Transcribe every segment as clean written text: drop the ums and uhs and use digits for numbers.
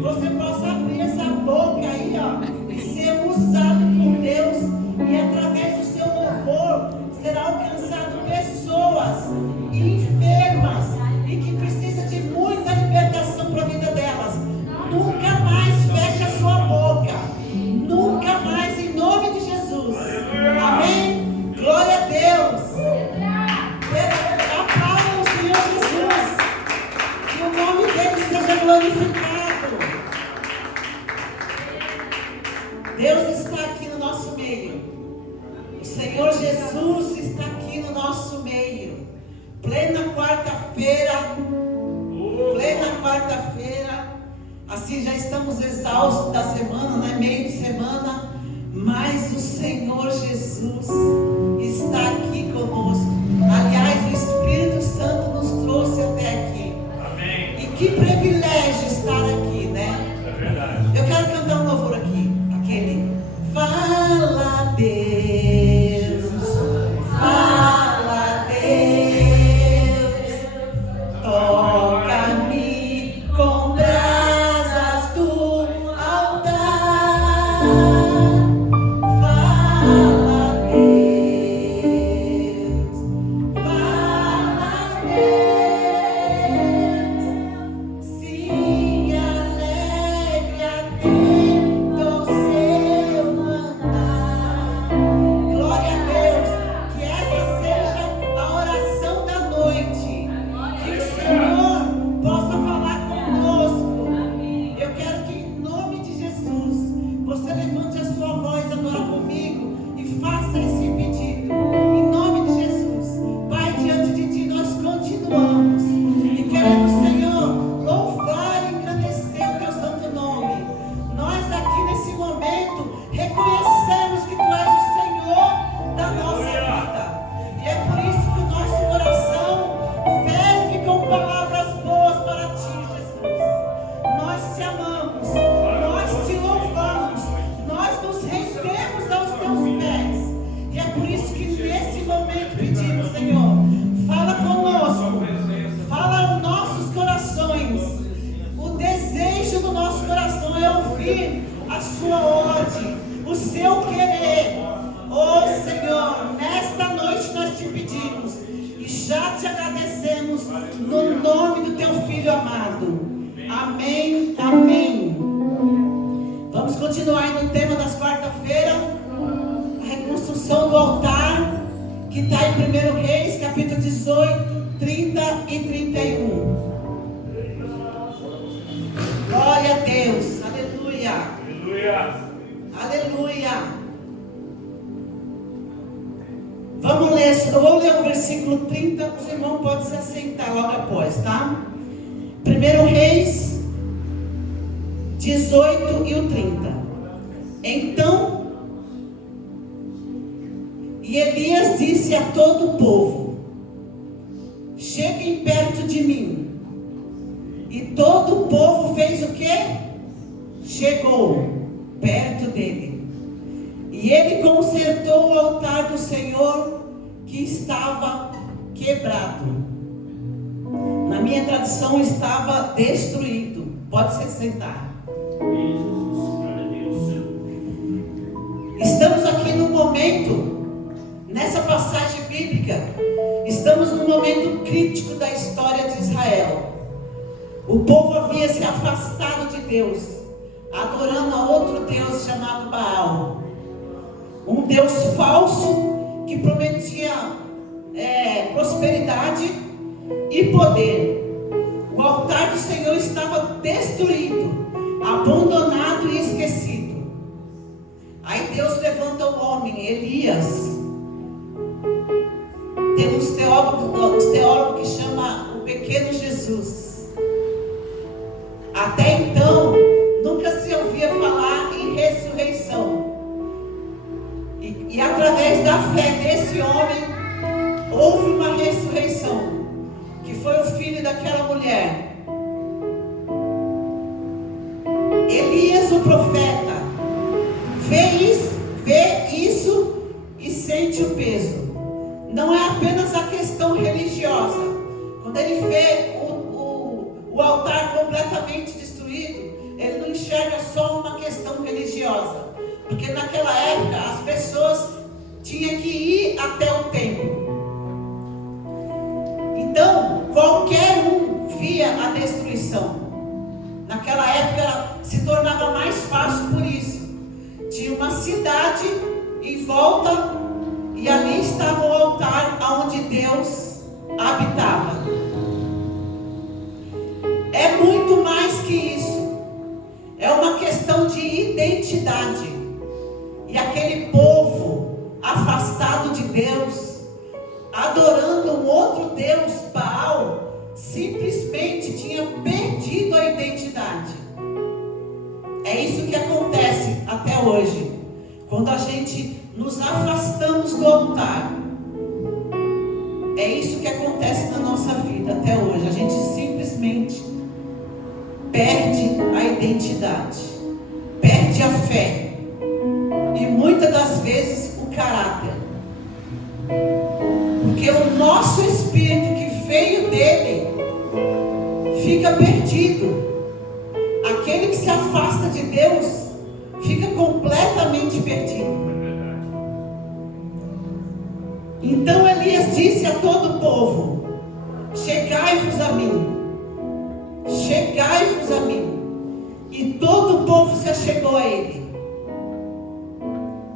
você possa abrir essa boca aí, ó, e ser usado por Deus, e através do seu louvor será alcançado pessoas enfermas e que precisam de muita libertação para a vida delas. Nunca mais feche a sua boca, nunca mais, em nome de Jesus. Amém? Glória a Deus. Aplauda o Senhor Jesus, que o nome dele seja glorificado. Deus está aqui no nosso meio. O Senhor Jesus está aqui no nosso meio. Plena quarta-feira. Assim já estamos exaustos da semana, né? Meio de semana. Mas o Senhor Jesus está aqui conosco. Aliás, o Espírito Santo nos trouxe até aqui. Amém. E que privilégio estar aqui, né? É verdade. Eu quero cantar um louvor aqui. Aquele. Fala, Deus. Fala, Deus. Toca-me com brasas do altar. Fala, Deus. Fala, Deus. Se alegre atento ao seu mandar. Glória a Deus. Que essa seja a oração da noite. Que o Senhor possa falar conosco. Eu quero que, em nome de Jesus, você levante a sua voz agora comigo e faça esse pedido. Em nome de Jesus. Pai, diante de ti nós continuamos e queremos, Senhor, louvar e engrandecer o teu santo nome. Nós aqui nesse momento reconhecemos que tu és o Senhor da nossa vida. E é por isso que o nosso coração ferve com palavras boas para ti, Jesus. Nós te amamos, nós te louvamos, nós nos rendemos aos teus pés. E é por isso que nesse momento pedimos, Senhor, fala conosco, fala aos nossos corações. O desejo do nosso coração é ouvir a sua ordem, o seu querer. Oh Senhor, nesta noite nós te pedimos e já te agradecemos no nome do teu Filho amado. Amém, amém. Vamos continuar aí no tema das quarta-feiras, a reconstrução do altar, que está em 1 Reis, capítulo 18, 30 e 31. Glória a Deus, aleluia, Aleluia. aleluia. Vamos ler, eu vou ler o versículo 30, os irmãos podem se assentar logo após, tá? 1 Reis 18 e o 30. Então, e Elias disse a todo o povo: cheguem perto de mim. E todo o povo fez o quê? Chegou perto dele. E ele consertou o altar do Senhor que estava quebrado. Na minha tradução estava destruído. Pode se sentar. Estamos aqui num momento, nessa passagem bíblica, estamos num momento crítico da história de Israel. O povo havia se afastado de Deus, adorando a outro Deus chamado Baal. Um Deus falso que prometia prosperidade e poder. O altar do Senhor estava destruído, abandonado e esquecido. Aí Deus levanta o homem, Elias. Tem uns teólogos que chamam o pequeno Jesus. Até então, nunca se ouvia falar em ressurreição. E através da fé desse homem, houve uma ressurreição, que foi o filho daquela mulher. Elias, o profeta, vê isso e sente o peso. Não é apenas a questão religiosa. Quando ele vê o altar completamente destruído, ele enxerga só uma questão religiosa, porque naquela época as pessoas tinham que ir até o templo. Então, qualquer um via a destruição. Naquela época se tornava mais fácil por isso. Tinha uma cidade em volta e ali estava o altar onde Deus habitava. É muito mais que isso. É uma questão de identidade. E aquele povo afastado de Deus, adorando um outro Deus, Baal, simplesmente tinha perdido a identidade. É isso que acontece até hoje. Quando a gente nos afastamos do altar, é isso que acontece na nossa vida até hoje. A gente simplesmente perde a identidade, perde a fé e muitas das vezes o caráter, porque o nosso espírito que veio dele fica perdido. Aquele que se afasta de Deus fica completamente perdido. Então Elias disse a todo o povo: chegai-vos a mim, chegai-vos a mim. E todo o povo se achegou a ele.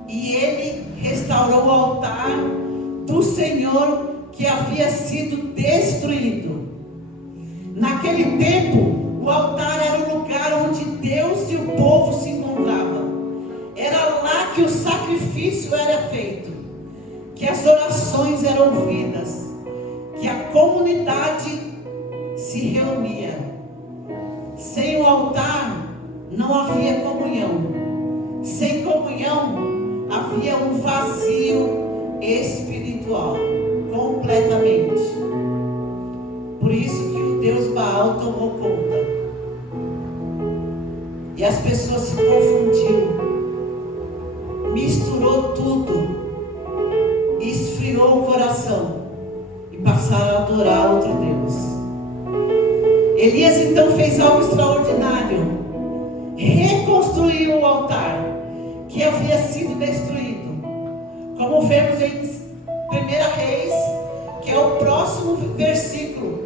E ele restaurou o altar do Senhor que havia sido destruído. Naquele tempo, o altar era o lugar onde Deus e o povo se encontravam. Era lá que o sacrifício era feito, que as orações eram ouvidas, que a comunidade se reunia. Sem o altar não havia comunhão. Sem comunhão havia um vazio espiritual, completamente. Por isso que o Deus Baal tomou conta. E as pessoas se confundiram, misturou tudo, esfriou o coração e passaram a adorar outro Deus. Elias então fez algo extraordinário. Reconstruiu o altar que havia sido destruído, como vemos em 1 Reis, que é o próximo versículo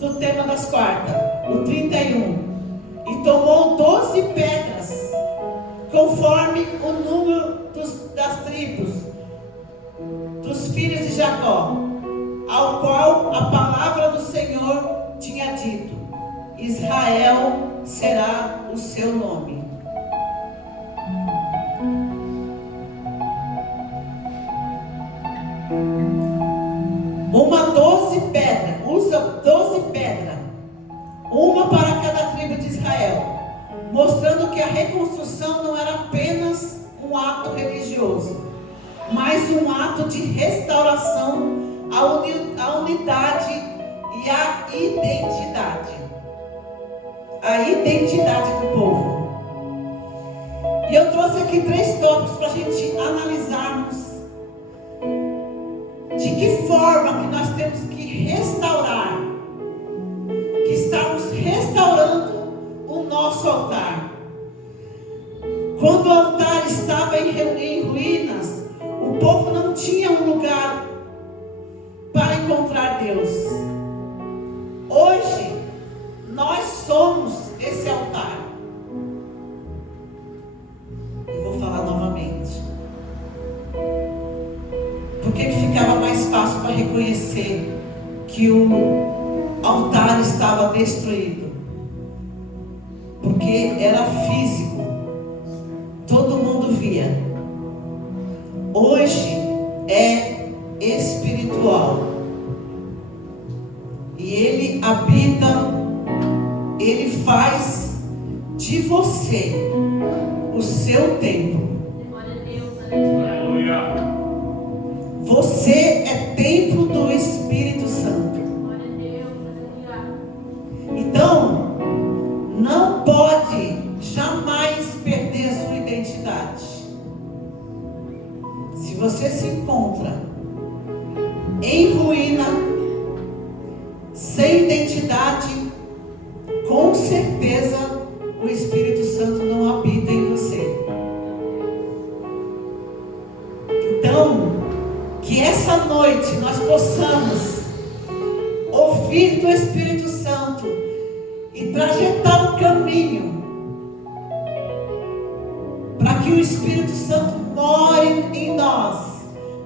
do tema das quartas, o 31. E tomou 12 pedras, conforme o número das tribos dos filhos de Jacó, ao qual a palavra do Senhor tinha dito: Israel será o seu nome. Usa 12 pedras, uma para cada tribo de Israel, mostrando que a reconstrução não era apenas um ato religioso, mas um ato de restauração à unidade e à identidade. A identidade do povo. E eu trouxe aqui 3 tópicos para a gente analisarmos de que forma que nós temos que restaurar, que estamos restaurando o nosso altar. Quando o altar estava em ruínas, o povo não tinha um lugar para encontrar Deus. Hoje, nós somos esse altar. Eu vou falar novamente. Por que ficava mais fácil para reconhecer que o altar estava destruído? Porque era físico. Todo mundo via. Hoje é espiritual. E ele habita, ele faz de você o seu templo. Aleluia. Você é templo do Espírito Santo. Então, não pode jamais perder a sua identidade. Se você se encontra em ruína, sem identidade, com certeza o Espírito Santo Santo não habita em você. Então, que essa noite nós possamos ouvir do Espírito Santo e trajetar um caminho para que o Espírito Santo more em nós,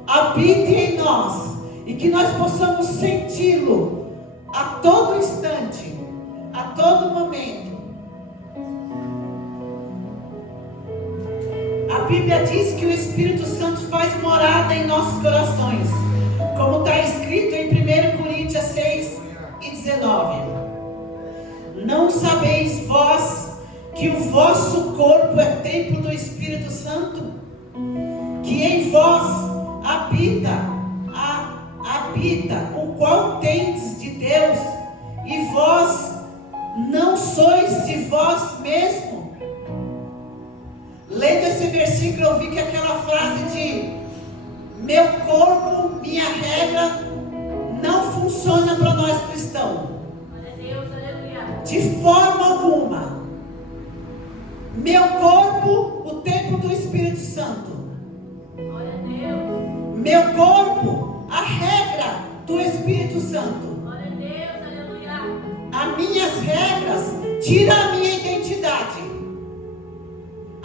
habite em nós, e que nós possamos senti-lo a todo instante, a todo momento. A Bíblia diz que o Espírito Santo faz morada em nossos corações, como está escrito em 1 Coríntios 6:19. Não sabeis vós que o vosso corpo é templo do Espírito Santo, que em vós habita, o qual tendes de Deus, e vós não sois de vós mesmo? Lendo esse versículo, eu vi que aquela frase de meu corpo, minha regra, não funciona para nós cristãos. De forma alguma. Meu corpo, o templo do Espírito Santo. Meu corpo, a regra do Espírito Santo. As minhas regras tiram a minha identidade.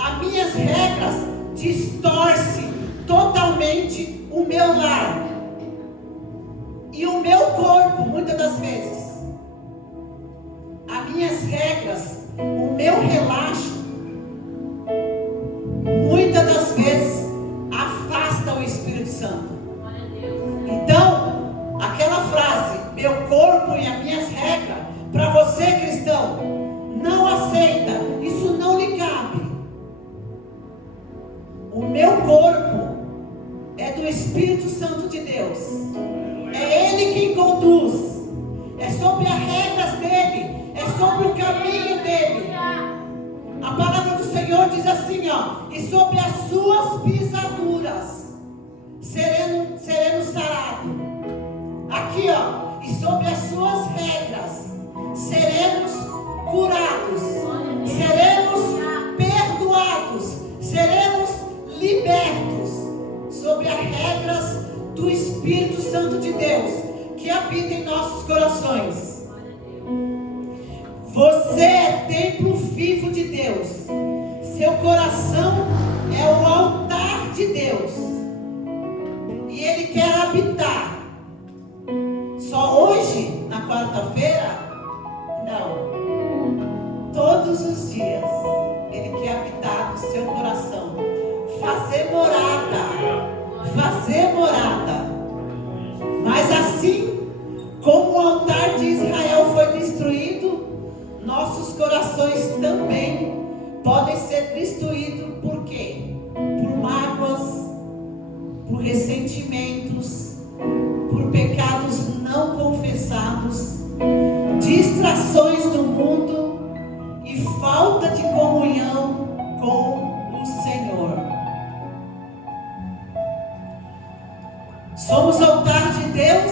As minhas regras distorcem totalmente o meu lar e o meu corpo, muitas das vezes. As minhas regras, o meu relaxo, muitas das vezes afasta o Espírito Santo. Então, aquela frase, meu corpo e as minhas regras, para você cristão, não aceita, isso não lhe cabe. O meu corpo é do Espírito Santo de Deus. É Ele quem conduz. É sobre as regras dele. É sobre o caminho dele. A palavra do Senhor diz assim, ó: e sobre as suas pisaduras seremos sarados. Aqui, ó: e sobre as suas regras seremos curados. Seremos perdoados. Seremos libertos sobre as regras do Espírito Santo de Deus que habita em nossos corações. Você é templo vivo de Deus. Seu coração é o altar de Deus e Ele quer habitar. Só hoje, na quarta-feira? Não. Todos os dias Ele quer habitar no seu coração. Fazer morada. Mas assim como o altar de Israel foi destruído, nossos corações também podem ser destruídos. Por quê? Por mágoas, por ressentimentos, por pecados não confessados, distrações do mundo e falta de comunhão com o Senhor. Somos altar de Deus,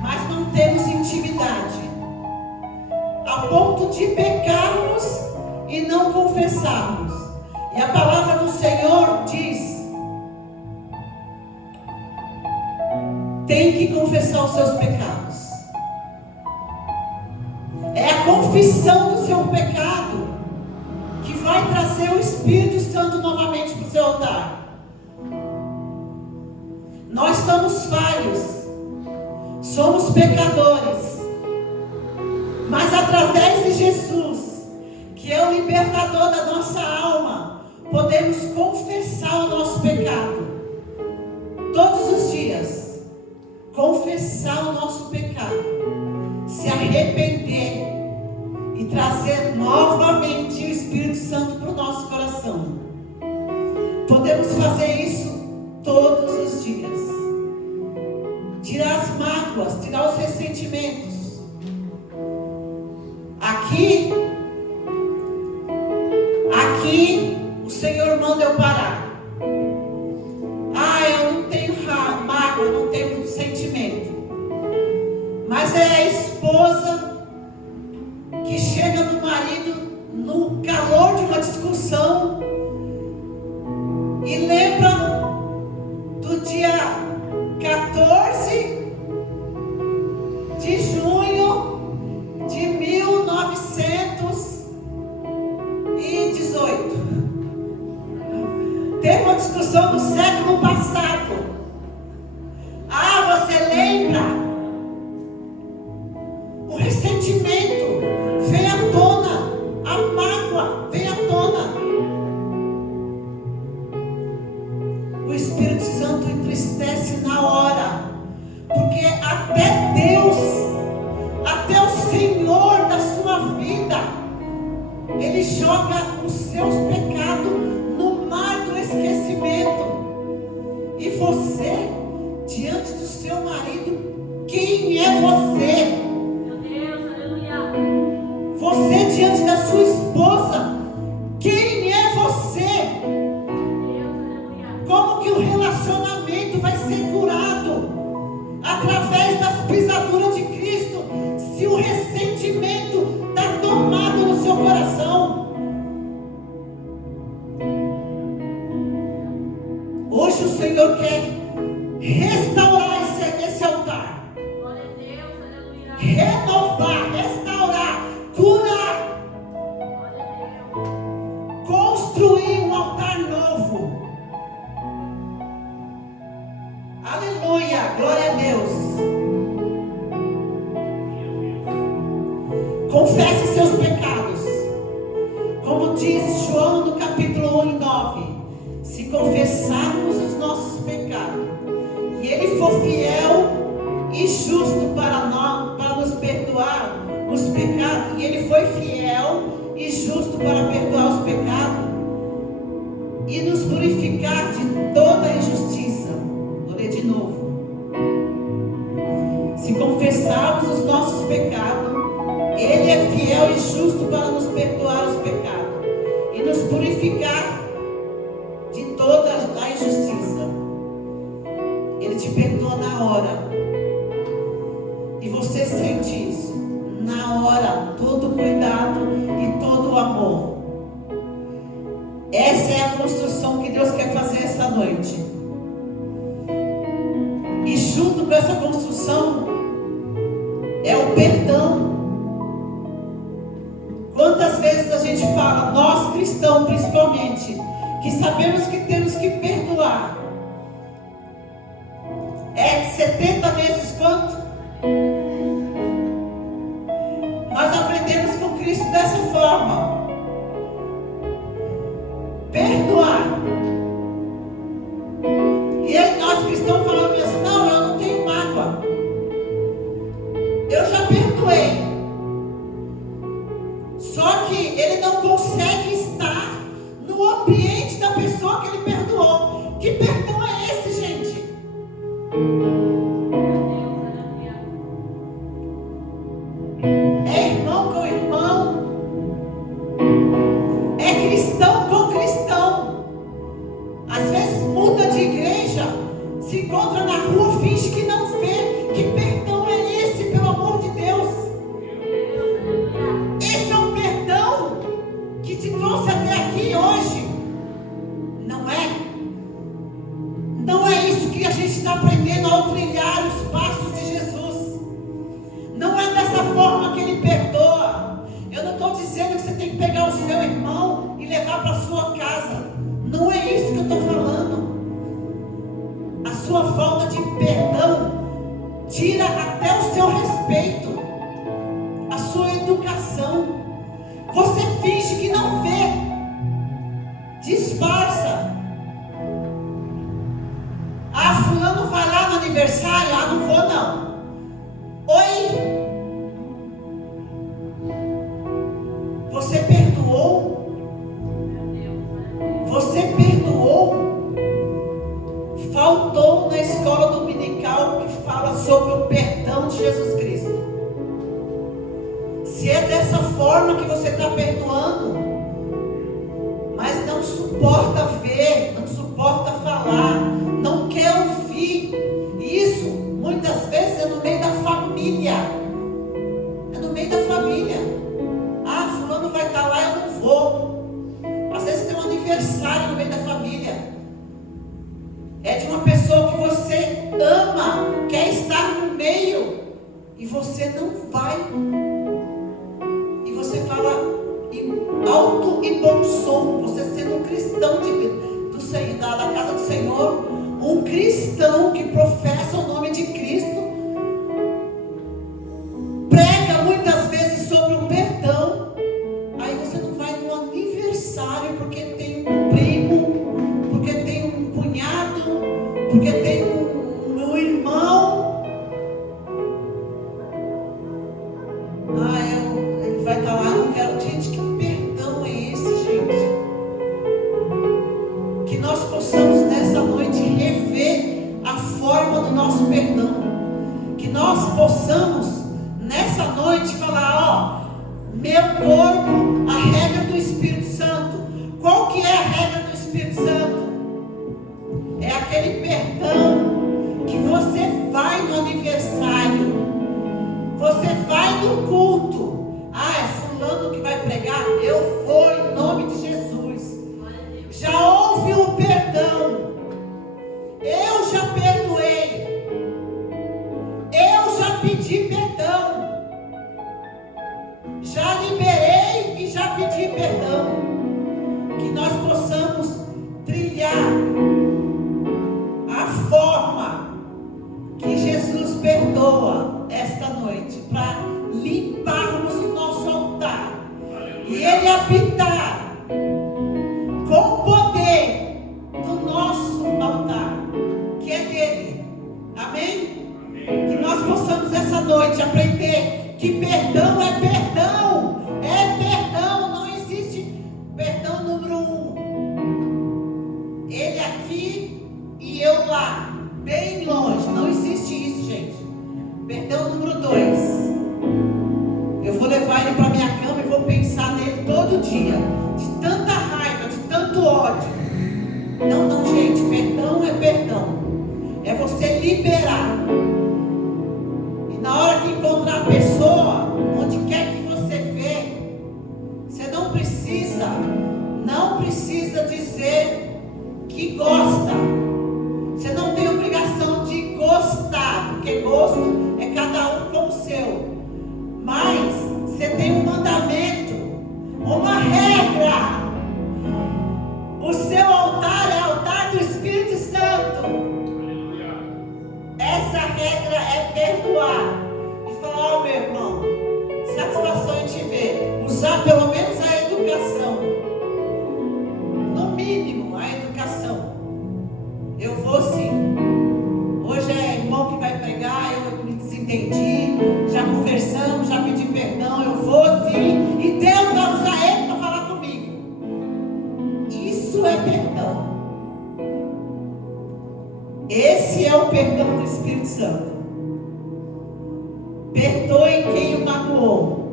mas não temos intimidade, a ponto de pecarmos e não confessarmos. E a palavra do Senhor diz: tem que confessar os seus pecados. É a confissão do seu pecado que vai trazer o Espírito Santo novamente para o seu altar. Nós somos falhos, somos pecadores, mas através de Jesus, que é o libertador da nossa alma, podemos confessar o nosso pecado todos os dias. Confessar o nosso pecado, se arrepender e trazer novamente o Espírito Santo para o nosso coração. Podemos fazer isso todos os dias. Tirar as mágoas, tirar os ressentimentos. Aqui o Senhor manda eu parar. Eu não tenho mágoa, eu não tenho sentimento. Mas é a esposa que chega no marido no calor Teve uma discussão no século passado. Ah, você lembra? O ressentimento vem à tona, a mágoa vem à tona. O Espírito Santo entristece na hora, porque até Deus, até o Senhor da sua vida, Ele joga os seus pecados no mar do esquecimento. E você, diante do seu marido, quem é você? Meu Deus, aleluia. Você diante da sua esposa, quem é você? Meu Deus, aleluia. Como que o relacionamento vai ser curado? Através das pisaduras de Cristo, se o ressentimento está tomado no seu coração. Hoje o Senhor quer restaurar esse altar, Glória a Deus, aleluia. renovar, restaurar, curar, Glória a Deus. construir um altar novo. Aleluia, glória a Deus. Confesse seus pecados. Como diz João no capítulo 1 e 9. Se confessarmos os nossos pecados, e Ele for fiel e justo para nos perdoar os pecados, e Ele foi fiel e justo para perdoar os pecados e nos purificar de toda injustiça. Vou ler de novo. Se confessarmos os nossos pecados, Ele é fiel e justo para nos perdoar os pecados e nos purificar de toda a injustiça. Ele te perdoa na hora. E você sente isso. Na hora, todo cuidado e todo o amor. Essa é a construção que Deus quer fazer essa noite. E junto com essa construção é o perdão. Quantas vezes a gente fala, nós cristãos principalmente, que sabemos que temos que perdoar. É 70 vezes quanto? Nós aprendemos com Cristo dessa forma. Perdoar. E aí nós cristãos falamos assim, não, eu não tenho mágoa. Eu já perdoei. Só que ele não consegue estar no ambiente da pessoa que ele perdoou. Que perdão é esse, gente? É irmão com irmão. É cristão com cristão. Às vezes muda de igreja, se encontra na rua, finge que não vê. Que perdão é esse, pelo amor de Deus? Esse é o perdão que te trouxe até aqui hoje. Não é? Não é isso que a gente está aprendendo ao trilhar os passos de Jesus. Não é dessa forma que Ele perdoa. Eu não estou dizendo que você tem que pegar o seu irmão e levar para a sua casa. Não é isso que eu estou falando. A sua falta de perdão tira até o seu respeito, a sua educação. Você finge que não vê, disfarça. Ah, fulano vai lá no aniversário, ah, não vou não. Oi? Você perdoou? Você perdoou? Faltou na escola dominical que fala sobre o perdão de Jesus Cristo. Se é dessa forma que você está perdoando, mas não suporta ver, não suporta falar, não quer ouvir, isso muitas vezes é no meio da família. É no meio da família. Ah, fulano vai estar lá, eu não vou. Às vezes tem um aniversário no meio da família. É de uma pessoa que você ama, quer estar no meio, e você não vai. E você fala em alto e bom som, você sendo um cristão do da casa do Senhor, um cristão que professa o nome de Cristo, prega muitas vezes sobre o perdão. Aí você não vai no aniversário porque tem um primo, porque tem um cunhado, porque tem um irmão. Ele vai estar lá, eu não quero. Gente, que perdão é esse, gente? Que nós possamos nessa noite rever a forma do nosso perdão. Que nós possamos nessa noite falar, meu corpo, a regra do Espírito Santo. Qual que é a regra do Espírito Santo? É aquele perdão que você vai no aniversário, você vai no culto. É fulano que vai pregar, eu vou em nome de Jesus. Já houve o perdão, eu já perdoei, eu já pedi perdão, já liberei e já pedi perdão. Que nós possamos trilhar a forma que Jesus perdoa esta noite, para limparmos o nosso altar e Ele habitar com poder no nosso altar, que é dele. Amém? Que nós possamos essa noite aprender que perdão é perdão, não existe perdão número 1, ele aqui e eu lá, bem longe. Não existe isso, gente. Perdão número 2, eu vou levar ele para minha cama e vou pensar nele todo dia, de tanta raiva, de tanto ódio. Não, gente, perdão é perdão, é você liberar. E na hora que encontrar a pessoa, onde quer que você vê, você não precisa dizer que gosta. Você não tem obrigação de gostar, porque gosto é cada um com o seu. Mas você tem um mandamento, uma regra. O seu altar é o altar do Espírito Santo. Aleluia. Essa regra é perdoar e falar, meu irmão, satisfação em te ver. Usar pelo menos a educação, no mínimo a educação. Eu vou sim. Hoje é irmão que vai pregar, eu me desentendi, já conversamos, já pedi perdão, eu vou sim, e Deus vai usar ele para falar comigo. Isso é perdão. Esse é o perdão do Espírito Santo. Perdoe quem o magoou,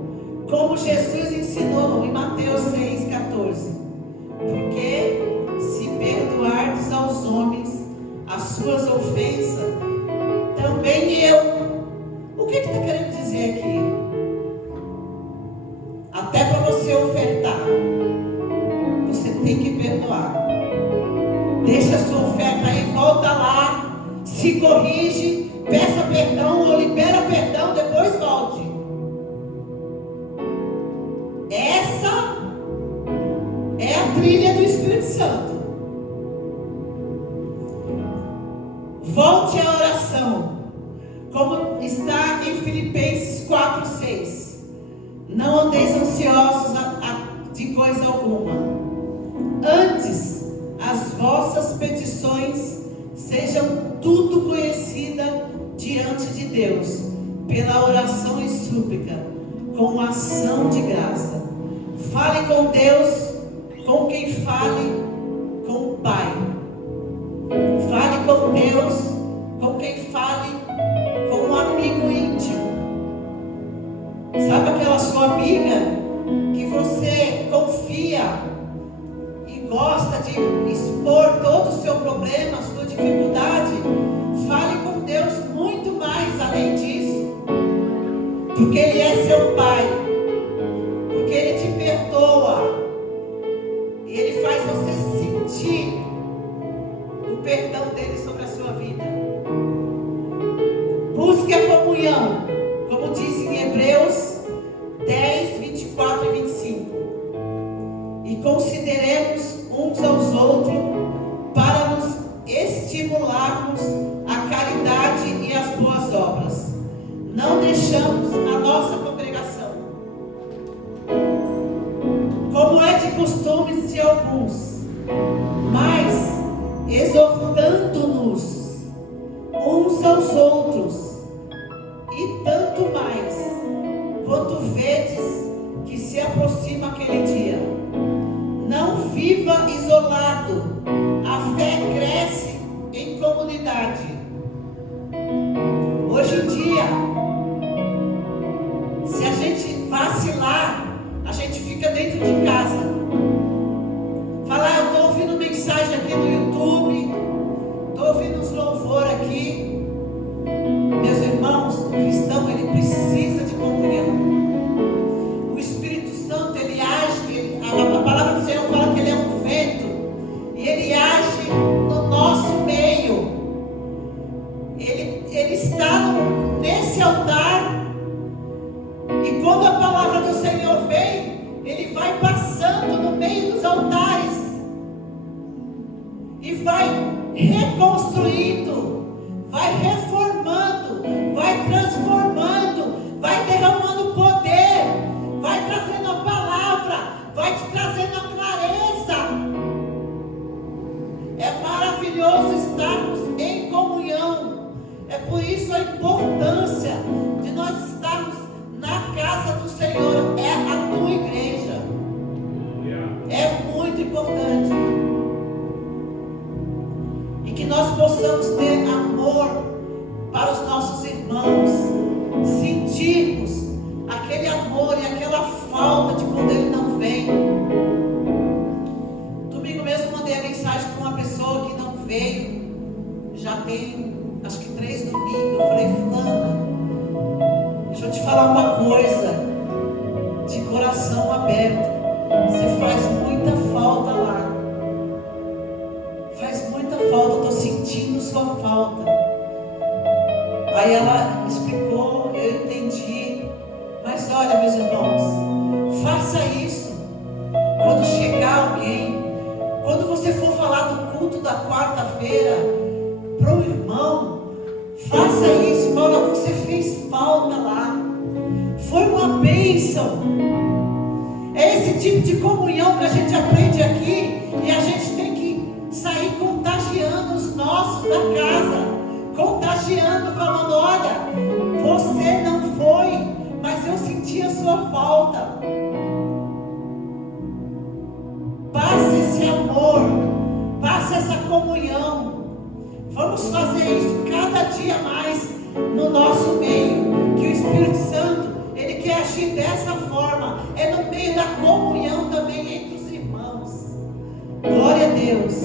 como Jesus ensinou em Mateus 6,14. Porque se perdoardes aos homens as suas ofensas, também eu. O que está querendo dizer aqui? Até para você ofertar, você tem que perdoar. Deixa a sua oferta aí, volta lá, se corrige, peça perdão ou libera perdão, depois volte. Essa é a trilha do Espírito Santo. Volte à oração, como está em Filipenses 4,6. Não andeis ansiosos de coisa alguma. Antes, as vossas petições sejam tudo conhecida diante de Deus, pela oração e súplica, com ação de graça. Fale com Deus, com quem fale com o Pai. Fale com Deus, com quem fale com um amigo íntimo. Sabe aquela sua amiga que você confia e gosta de expor todo o seu problema, a sua dificuldade? Fale com Deus muito mais além disso, porque Ele é seu Pai, porque Ele te perdoa e Ele faz você sentir o perdão dele sobre a sua vida. Busque a comunhão, como diz em Hebreus 10, 24 e 25. E consideremos uns aos outros para nos estimularmos a caridade e as boas obras. Não deixamos a nossa congregação, como é de costume de alguns, mas exortando-nos uns aos outros, e tanto mais, quanto vedes que se aproxima aquele dia. Não viva isolado, a fé cresce em comunidade. Hoje em dia, se a gente vacilar, a gente fica dentro de casa. Falar, eu estou ouvindo mensagem aqui no YouTube, estou ouvindo uns louvor aqui. Meus irmãos, o cristão, ele precisa de comunhão. O Espírito Santo, ele age, a palavra do Senhor fala que ele é um vento, e ele age no nosso meio. Ele está nesse altar, e quando a palavra do Senhor vem, ele vai passando no meio dos altares, e vai reconstruindo, vai reformando, vai transformando, vai derramando poder, vai trazendo a palavra, vai te trazendo a clareza. É maravilhoso estarmos em comunhão. É por isso a importância de nós estarmos na casa do Senhor. É a tua igreja. É muito importante. E que nós possamos ter amor para os nossos irmãos, sentirmos aquele amor e aquela falta de quando ele não vem. Domingo mesmo mandei a mensagem para uma pessoa que não veio, já tem acho que 3 domingos. Eu falei, fulana, deixa eu te falar uma coisa, de coração aberto, você faz muita falta lá, faz muita falta, eu estou sentindo sua falta. Aí ela explicou, eu entendi. Mas olha, meus irmãos, faça isso quando chegar alguém, quando você for falar do culto da quarta-feira para o irmão, faça isso. Fala, você fez falta lá, foi uma bênção. É esse tipo de comunhão que a gente aprende aqui, e a gente tem que sair contagiando os nossos da casa, contagiando, falando, olha, você não foi, mas eu senti a sua falta. Passe esse amor, passe essa comunhão. Vamos fazer isso cada dia mais no nosso meio, que o Espírito Santo, ele quer agir dessa forma, é no meio da comunhão também entre os irmãos. Glória a Deus.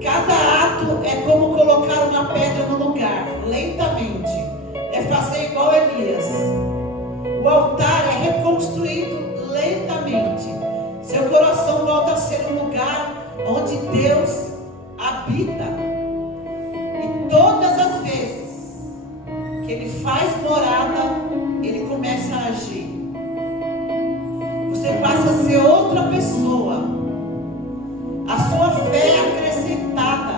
Cada ato é como colocar uma pedra no lugar, lentamente. É fazer igual Elias. O altar é reconstruído lentamente. Seu coração volta a ser um lugar onde Deus habita. E todas as vezes que Ele faz morada, Ele começa a agir. Você passa a ser outra pessoa. A sua fé é acrescentada,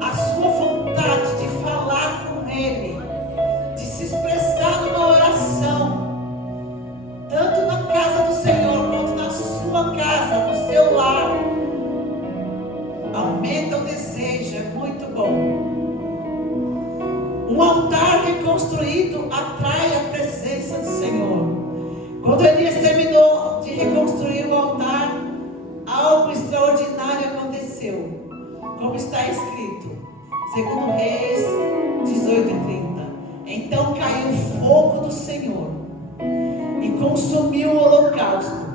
a sua vontade de falar com Ele, de se expressar numa oração, tanto na casa do Senhor quanto na sua casa, no seu lar, aumenta o desejo, é muito bom. Um altar reconstruído atrai a presença do Senhor. Quando Elias terminou de reconstruir o altar, algo extraordinário aconteceu, como está escrito, 2 Reis 18:30. Então caiu o fogo do Senhor e consumiu o holocausto,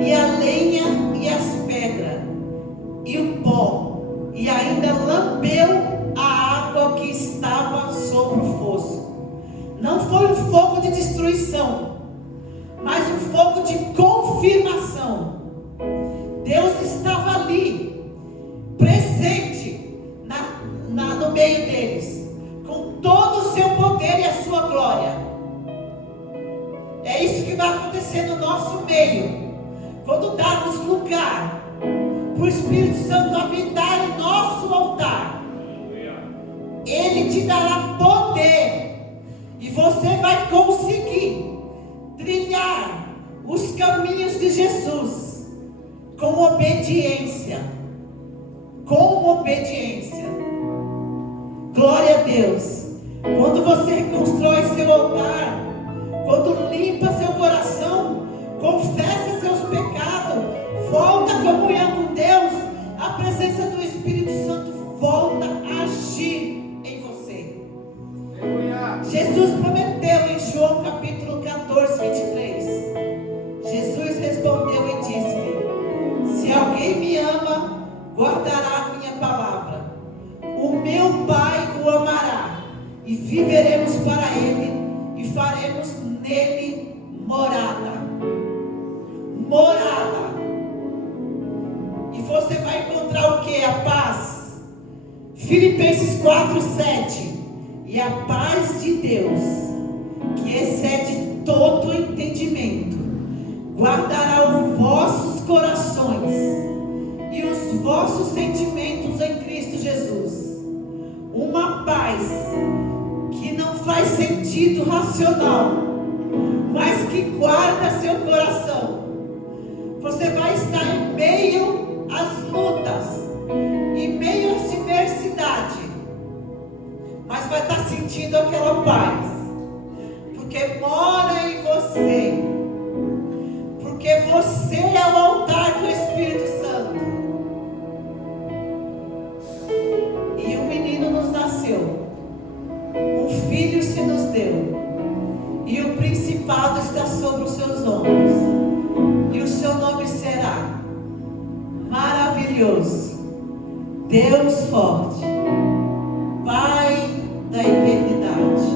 e a lenha e as pedras, e o pó, e ainda lambeu a água que estava sobre o fosso. Não foi um fogo de destruição, mas um fogo de confirmação. Deus estava ali, presente no meio deles, com todo o seu poder e a sua glória. É isso que vai acontecer. acontecer no nosso meio, quando darmos lugar para o Espírito Santo habitar em nosso altar, Ele te dará poder e você vai conseguir trilhar os caminhos de Jesus com obediência. Com obediência. Glória a Deus. Quando você constrói seu altar, quando limpa seu coração, confessa seus pecados, volta a comunhão com Deus, a presença do Espírito Santo volta a agir em você. Jesus prometeu em João capítulo 14, 23. Jesus respondeu e disse-lhe: se alguém me ama, guardará a minha palavra. O meu Pai o amará, e viveremos para Ele, e faremos nele morada. Morada. E você vai encontrar o que? A paz. Filipenses 4:7. E a paz de Deus, que excede todo entendimento, guardará os vossos corações e os vossos sentimentos em Cristo Jesus. Uma paz que não faz sentido racional, mas que guarda seu coração. Você vai estar em meio às lutas, em meio às diversidades, mas vai estar sentindo aquela paz, porque mora em você, porque você é o altar do Espírito Santo. E um menino nos nasceu, um filho se nos deu, e o principado está sobre os seus ombros, e o seu nome será Maravilhoso, Deus Forte, Pai da Eternidade,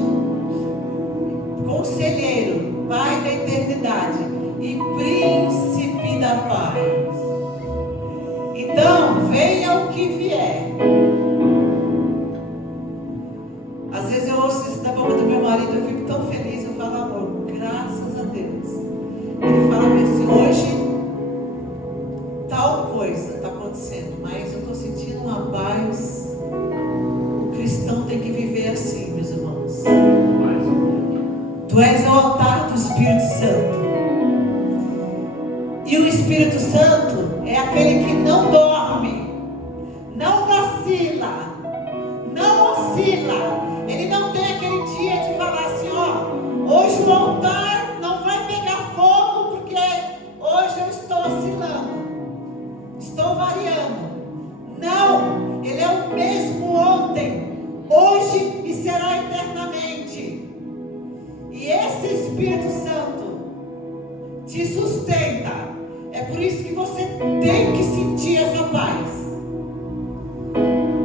Conselheiro, Pai da Eternidade e Príncipe da Paz. Então, venha o que vier. Às vezes eu ouço isso da boca do meu marido, eu fico tão feliz, eu falo: amor, graças a Deus. Ele fala assim: hoje tal coisa está acontecendo, mas eu estou sentindo uma paz. O cristão tem que viver assim, meus irmãos. Tu és o altar do Espírito Santo. E o Espírito Santo é aquele que não dorme, não vacila, não oscila. Ele não tem aquele dia de falar assim: ó, hoje o altar não vai pegar fogo porque hoje eu estou oscilando, estou variando. Não, Ele é o mesmo ontem, hoje e será eternamente. E esse Espírito Santo te sustenta. É por isso que você tem que sentir essa paz.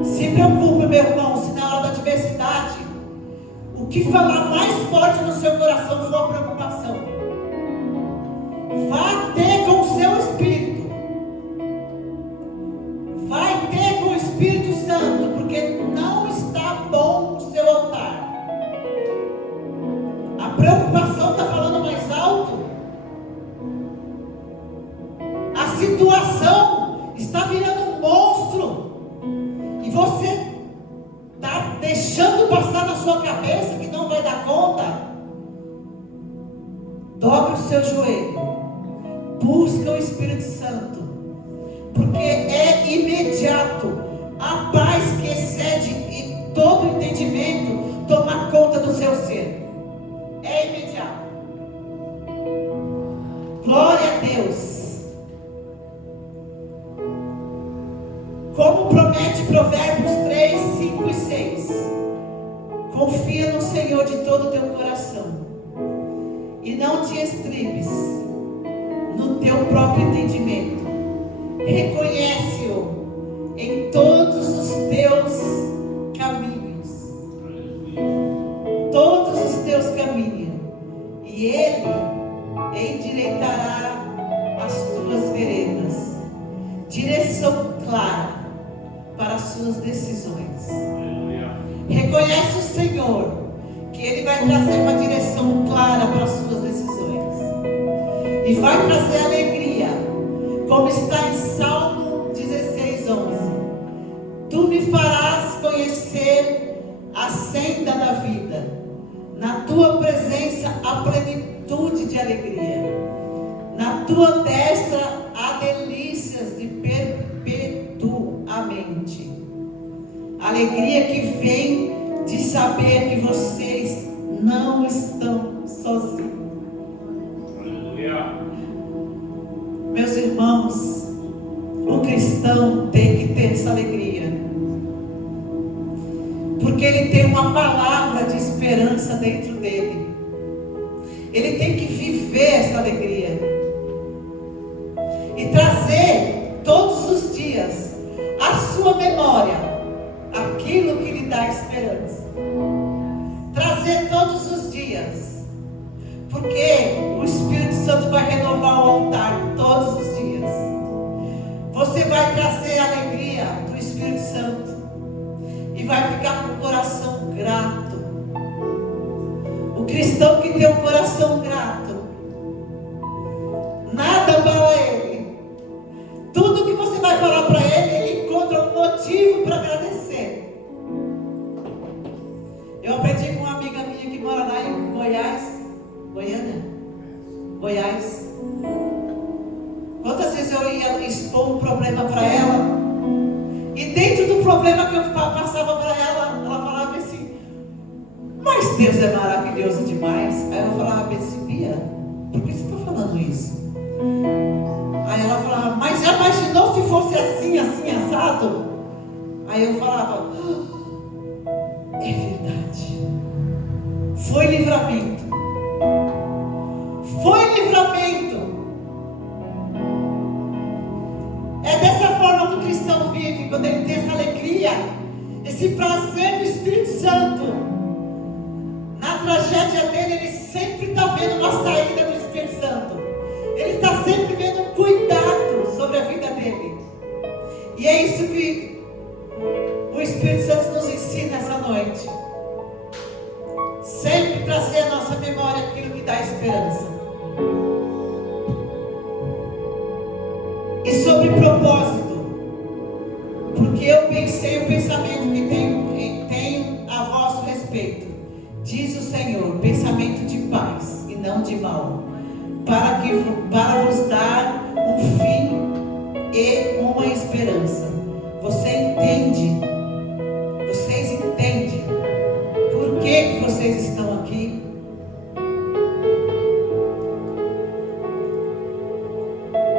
Se preocupe, meu irmão, se na hora da adversidade o que falar mais forte no seu coração for a preocupação. Vá ter com o seu Espírito. Vai ter com o Espírito Santo, porque não está bom o seu altar. A preocupação está falando mais alto. A situação está virando um monstro. E você está deixando passar na sua cabeça que não vai dar conta. Dobre o seu joelho. Busca o Espírito Santo. Porque é imediato. A paz que excede todo entendimento toma conta do seu ser. É imediato. Glória a Deus. Como promete Provérbios 3, 5 e 6. Confia no Senhor de todo o teu coração e não te estribes no teu próprio entendimento. Reconhece-o em todos os teus caminhos. Todos os teus caminhos. E Ele endireitará as tuas veredas. Direção clara para as suas decisões. Reconhece o Senhor, que Ele vai trazer uma direção clara para as suas decisões. vai trazer alegria, como está em Salmo 16:11. Tu me farás conhecer a senda da vida, na tua presença há plenitude de alegria, na tua destra há delícias de perpetuamente. Alegria que vem de saber que vocês não estão sozinhos. Aleluia. Meus irmãos, o cristão tem que ter essa alegria, porque ele tem uma palavra de esperança dentro dele. Ele tem que viver essa alegria e trazer todos os dias à sua memória aquilo que lhe dá esperança. Trazer todos os dias, porque o Espírito Santo vai renovar o altar todos os dias. Você vai trazer a alegria do Espírito Santo e vai ficar com o coração grato. O cristão que tem um coração grato, nada abala ele. Tudo que você vai falar para ele, ele encontra um motivo para agradecer. Eu aprendi com uma amiga minha que mora lá em Goiás. Quantas vezes eu ia expor um problema para ela, e dentro do problema que eu passava para ela, ela falava assim: mas Deus é maravilhoso demais. Aí eu falava assim: Bia, por que você está falando isso? Aí ela falava: mas já imaginou se fosse assim, assim, assado? Aí eu falava: é verdade. Foi livramento. Foi livramento. É dessa forma que o cristão vive, quando ele tem essa alegria, esse prazer do Espírito Santo. Na tragédia dele, ele sempre está vendo uma saída do Espírito Santo. Ele está sempre vendo um cuidado sobre a vida dele. E é isso que o Espírito Santo nos ensina essa noite. Sempre trazer à nossa memória aquilo que dá esperança. E sobre propósito, porque eu pensei o pensamento que tenho a vosso respeito, diz o Senhor, pensamento de paz e não de mal, para vos dar um fim e uma esperança. Vocês entendem por que vocês estão aqui?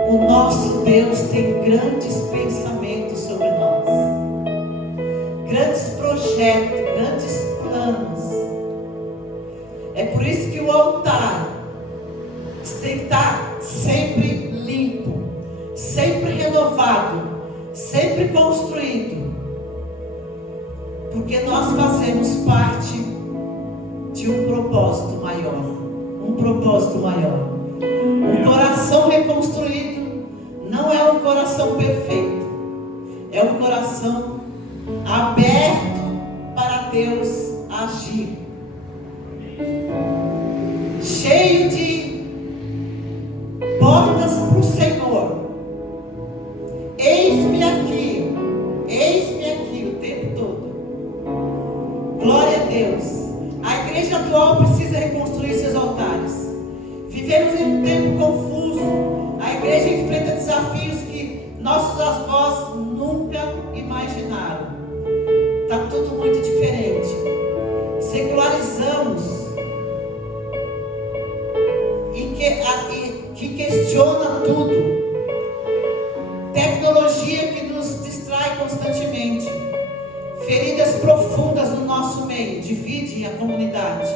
O nosso Deus tem grandes pensamentos sobre nós, grandes projetos, grandes planos. É por isso que o altar tem que estar sempre limpo, sempre renovado, sempre construído, porque nós fazemos parte de um propósito maior. Um propósito maior. Um coração reconstruído não é um coração perfeito, é um coração aberto para Deus agir, cheio de portas para o Senhor. Eis-me aqui o tempo todo. Glória a Deus. A igreja atual precisa reconstruir seus altares. Vivemos em um tempo confuso. A igreja enfrenta desafios que nossos avós nunca imaginaram. Está tudo muito diferente. Secularizamos que questiona tudo. Tecnologia que nos distrai constantemente. Feridas profundas no nosso meio dividem a comunidade.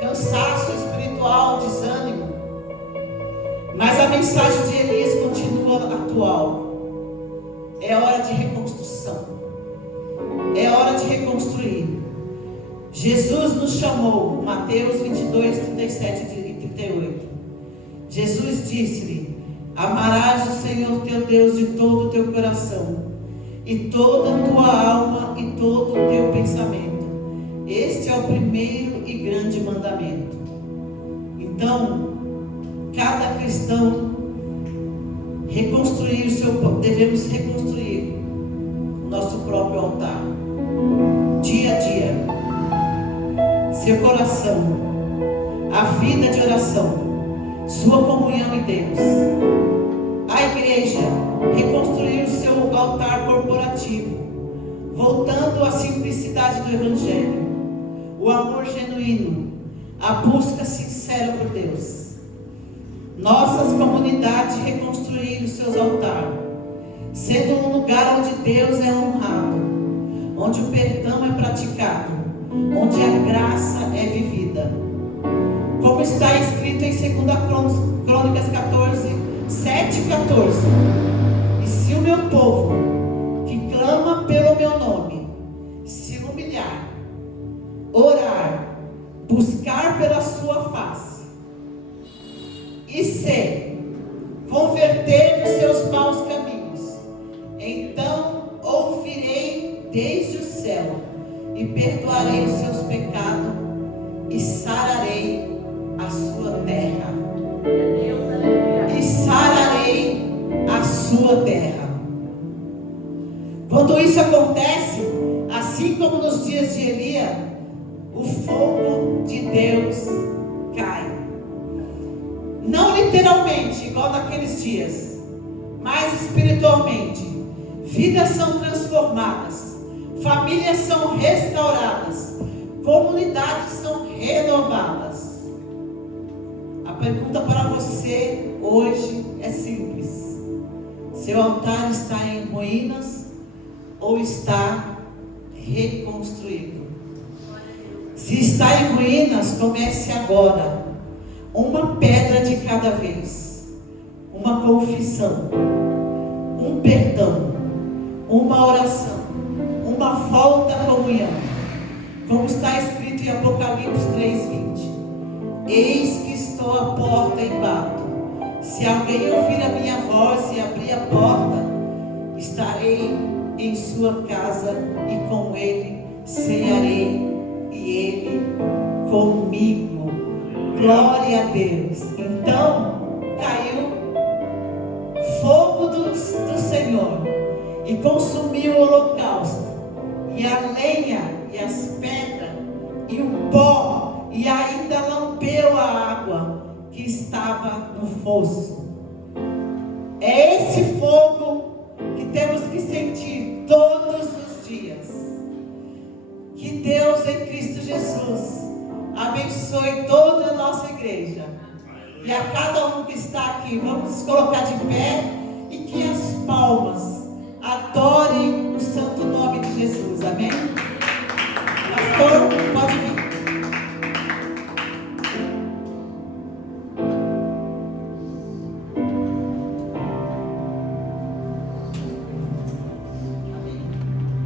Cansaço espiritual, desânimo. Mas a mensagem de Elias continua atual. É hora de reconstrução. É hora de reconstruir. Jesus nos chamou, Mateus 22, 37 e 38. Jesus disse-lhe: amarás o Senhor teu Deus de todo o teu coração, e toda a tua alma, e todo o teu pensamento. Este é o primeiro e grande mandamento. Então, cada cristão devemos reconstruir o nosso próprio altar, dia a dia, seu coração, a vida de oração, sua comunhão em Deus. A igreja reconstruir o seu altar corporativo, voltando à simplicidade do Evangelho, o amor genuíno, a busca sincera por Deus. Nossas comunidades reconstruir os seus altares, sendo um lugar onde Deus é honrado, onde o perdão é praticado, onde a graça é vivida. Como está escrito em 2 Crônicas 14, 7 e 14. E se o meu povo, que clama pelo meu nome, se humilhar, orar, buscar pela sua face, e se converter dos seus maus caminhos, então ouvirei desde o céu, e perdoarei os seus pecados, e sararei a sua terra. E sararei a sua terra. Quando isso acontece, assim como nos dias de Elias, o fogo de Deus cai. Não literalmente, igual naqueles dias, mas espiritualmente. Vidas são transformadas, famílias são restauradas, comunidades são renovadas. A pergunta para você hoje é simples: seu altar está em ruínas ou está reconstruído? Se está em ruínas, comece agora. Uma pedra de cada vez, uma confissão, um perdão, uma oração, uma volta à comunhão, como está escrito em Apocalipse 3:20. Eis que estou à porta e bato. Se alguém ouvir a minha voz e abrir a porta, estarei em sua casa e com ele cearei e ele comigo. Glória a Deus. Então caiu fogo do Senhor e consumiu o holocausto, e a lenha e as pedras e o pó, e ainda lambeu a água que estava no fosso. É esse fogo que temos que sentir todos os dias. Que Deus em Cristo Jesus abençoe toda a nossa igreja. E a cada um que está aqui, vamos nos colocar de pé e que as palmas adorem o santo nome de Jesus. Amém? Pastor, pode vir.